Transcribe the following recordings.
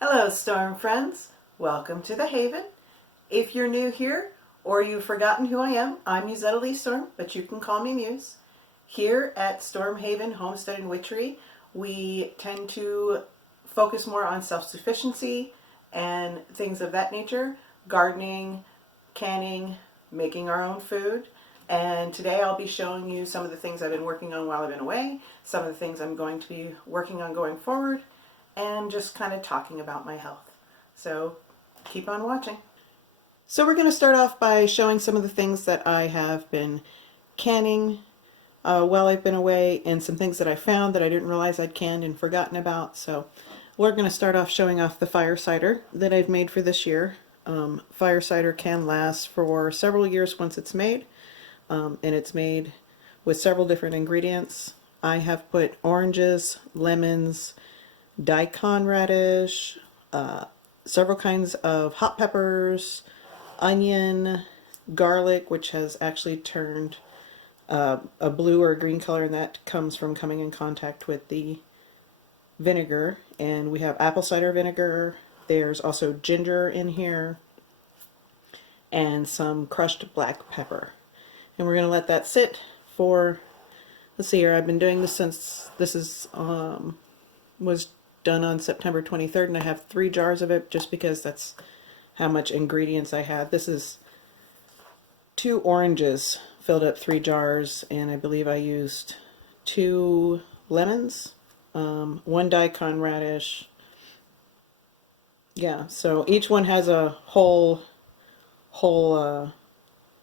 Hello, Storm friends. Welcome to the Haven. If you're new here or you've forgotten who I am, I'm Mussetta Lee Storm, but you can call me Muse. Here at Storm Haven, Homestead and Witchery, we tend to focus more on self-sufficiency and things of that nature, gardening, canning, making our own food. And today I'll be showing you some of the things I've been working on while I've been away, some of the things I'm going to be working on going forward, and just kind of talking about my health. So keep on watching. So we're going to start off by showing some of the things that I have been canning while I've been away, and some things that I found that I didn't realize I'd canned and forgotten about. So we're going to start off showing off the fire cider that I've made for this year. Fire cider can last for several years once it's made, and it's made with several different ingredients. I have put oranges, lemons, daikon radish, several kinds of hot peppers, onion, garlic, which has actually turned a blue or a green color, and that comes from coming in contact with the vinegar. And we have apple cider vinegar. There's also ginger in here and some crushed black pepper. And we're going to let that sit for, let's see here, I've been doing this since this was done on September 23rd, and I have 3 jars of it just because that's how much ingredients I had. This is 2 oranges filled up 3 jars, and I believe I used 2 lemons, 1 daikon radish. Yeah, so each one has a whole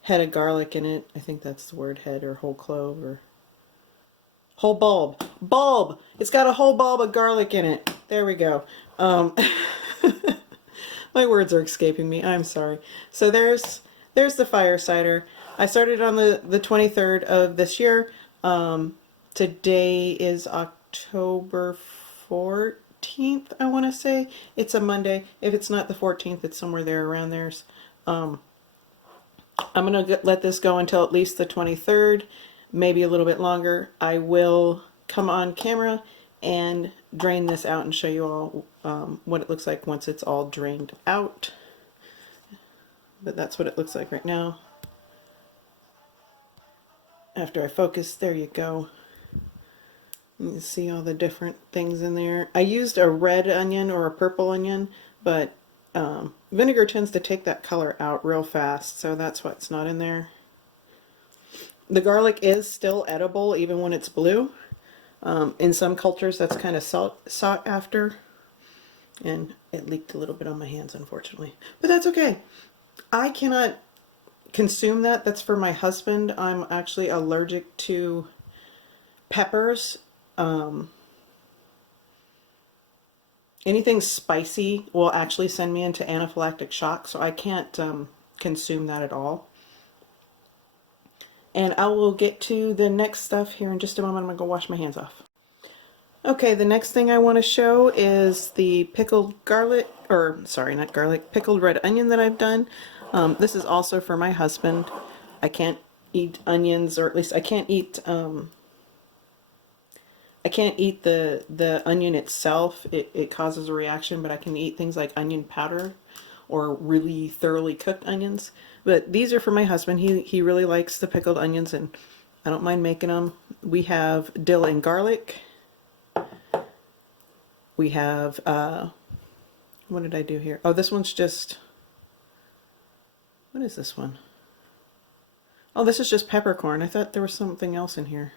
head of garlic in it. I think that's the word, head, or whole clove, or whole bulb. Bulb! It's got a whole bulb of garlic in it. There we go. My words are escaping me. I'm sorry. So there's the fire cider. I started on the 23rd of this year. Today is October 14th, I want to say. It's a Monday. If it's not the 14th, it's somewhere there around there. I'm going to let this go until at least the 23rd. Maybe a little bit longer. I will come on camera and drain this out and show you all what it looks like once it's all drained out. But that's what it looks like right now. After I focus, there you go. You can see all the different things in there. I used a red onion or a purple onion, but vinegar tends to take that color out real fast, so that's why it's not in there. The garlic is still edible even when it's blue. In some cultures that's kind of sought after, and it leaked a little bit on my hands, unfortunately, but that's okay. I cannot consume that. That's for my husband. I'm actually allergic to peppers. Anything spicy will actually send me into anaphylactic shock, so I can't consume that at all. And I will get to the next stuff here in just a moment. I'm going to go wash my hands off. Okay, the next thing I want to show is the pickled garlic, or sorry, not garlic, pickled red onion that I've done. This is also for my husband. I can't eat onions, or at least I can't eat the onion itself. It causes a reaction, but I can eat things like onion powder or really thoroughly cooked onions. But these are for my husband. He really likes the pickled onions, and I don't mind making them. We have dill and garlic. We have, what did I do here? Oh, this one's just, what is this one? Oh, this is just peppercorn. I thought there was something else in here.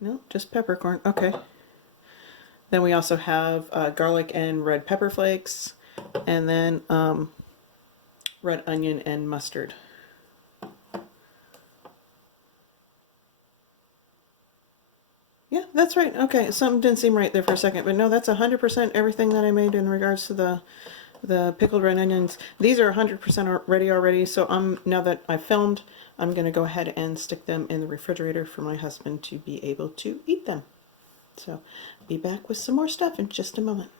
No, just peppercorn. Okay. Then we also have garlic and red pepper flakes, and then red onion and mustard. Yeah, that's right. Okay, something didn't seem right there for a second, but no, that's 100% everything that I made in regards to the pickled red onions. These are 100% ready already, so now that I've filmed, I'm going to go ahead and stick them in the refrigerator for my husband to be able to eat them. So, I'll be back with some more stuff in just a moment.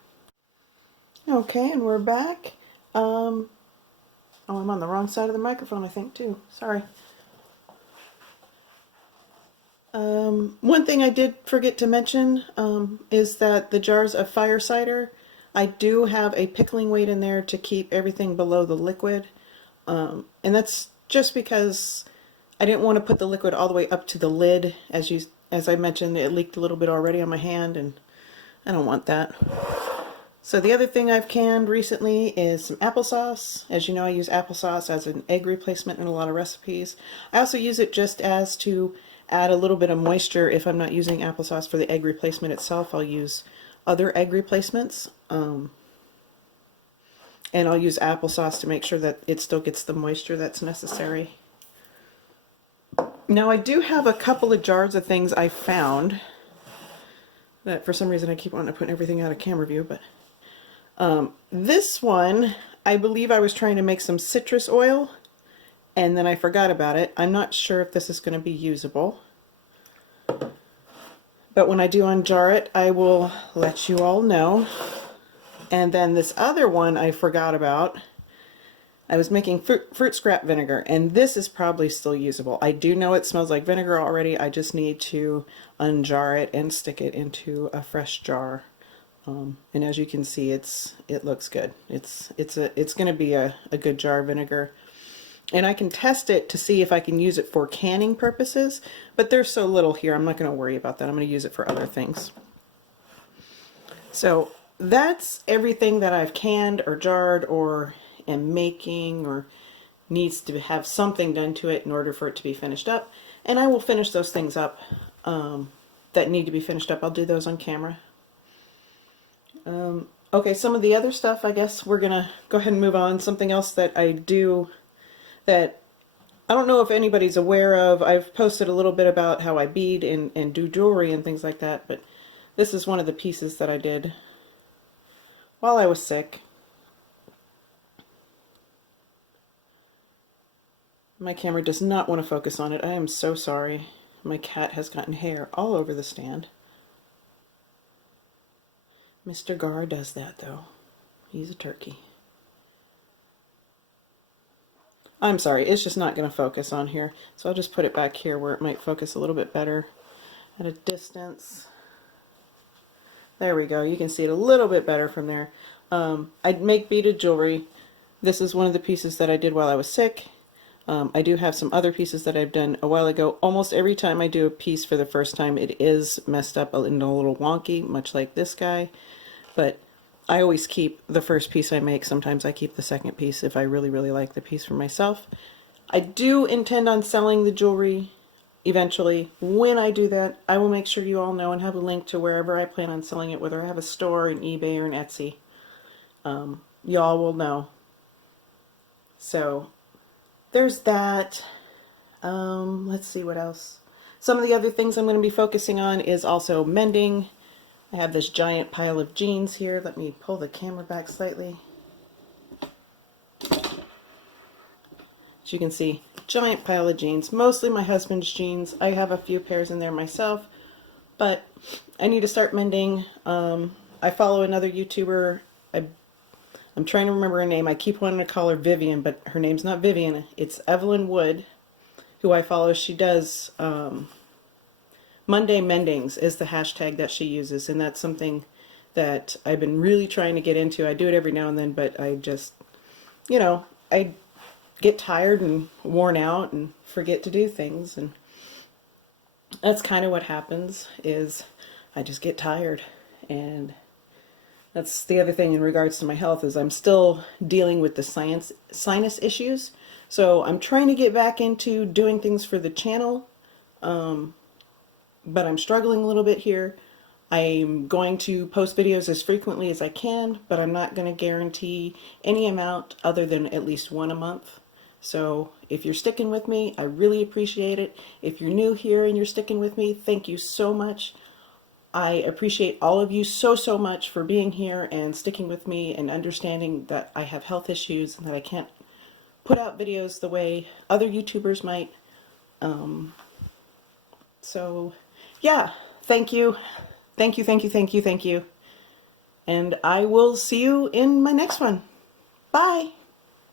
Okay, and we're back. Oh, I'm on the wrong side of the microphone, I think, too. Sorry. One thing I did forget to mention is that the jars of fire cider, I do have a pickling weight in there to keep everything below the liquid. And that's just because I didn't want to put the liquid all the way up to the lid. As I mentioned, it leaked a little bit already on my hand, and I don't want that. So the other thing I've canned recently is some applesauce. As you know, I use applesauce as an egg replacement in a lot of recipes. I also use it just as to add a little bit of moisture. If I'm not using applesauce for the egg replacement itself, I'll use other egg replacements. And I'll use applesauce to make sure that it still gets the moisture that's necessary. Now I do have a couple of jars of things I found that for some reason I keep wanting to put everything out of camera view, but this one, I believe I was trying to make some citrus oil and then I forgot about it. I'm not sure if this is going to be usable, but when I do unjar it, I will let you all know. And then this other one I forgot about. I was making fruit scrap vinegar, and this is probably still usable. I do know it smells like vinegar already. I just need to unjar it and stick it into a fresh jar. And as you can see, it looks good. It's going to be a good jar of vinegar. And I can test it to see if I can use it for canning purposes, but there's so little here, I'm not going to worry about that. I'm going to use it for other things. So that's everything that I've canned or jarred or am making or needs to have something done to it in order for it to be finished up. And I will finish those things up that need to be finished up. I'll do those on camera. Okay, some of the other stuff, I guess we're going to go ahead and move on. Something else that I do that I don't know if anybody's aware of. I've posted a little bit about how I bead and do jewelry and things like that, but this is one of the pieces that I did while I was sick. My camera does not want to focus on it. I am so sorry. My cat has gotten hair all over the stand. Mr. Gar does that though. He's a turkey. I'm sorry, it's just not going to focus on here. So I'll just put it back here where it might focus a little bit better at a distance. There we go. You can see it a little bit better from there. I make beaded jewelry. This is one of the pieces that I did while I was sick. I do have some other pieces that I've done a while ago. Almost every time I do a piece for the first time, it is messed up and a little wonky, much like this guy. But I always keep the first piece I make. Sometimes I keep the second piece if I really, really like the piece for myself. I do intend on selling the jewelry eventually. When I do that, I will make sure you all know and have a link to wherever I plan on selling it, whether I have a store, an eBay, or an Etsy. Y'all will know. So there's that. Let's see what else. Some of the other things I'm going to be focusing on is also mending. I have this giant pile of jeans here. Let me pull the camera back slightly. As you can see, giant pile of jeans. Mostly my husband's jeans. I have a few pairs in there myself, but I need to start mending. I follow another YouTuber. I'm trying to remember her name. I keep wanting to call her Vivian, but her name's not Vivian. It's Evelyn Wood, who I follow. She does Monday Mendings is the hashtag that she uses, and that's something that I've been really trying to get into. I do it every now and then, but I just, you know, I get tired and worn out and forget to do things, and that's kind of what happens, is I just get tired. And that's the other thing in regards to my health, is I'm still dealing with the sinus issues. So I'm trying to get back into doing things for the channel, but I'm struggling a little bit here. I'm going to post videos as frequently as I can, but I'm not going to guarantee any amount other than at least one a month. So if you're sticking with me, I really appreciate it. If you're new here and you're sticking with me, thank you so much. I appreciate all of you so much for being here and sticking with me and understanding that I have health issues and that I can't put out videos the way other YouTubers might. So yeah, thank you. Thank you. And I will see you in my next one. Bye.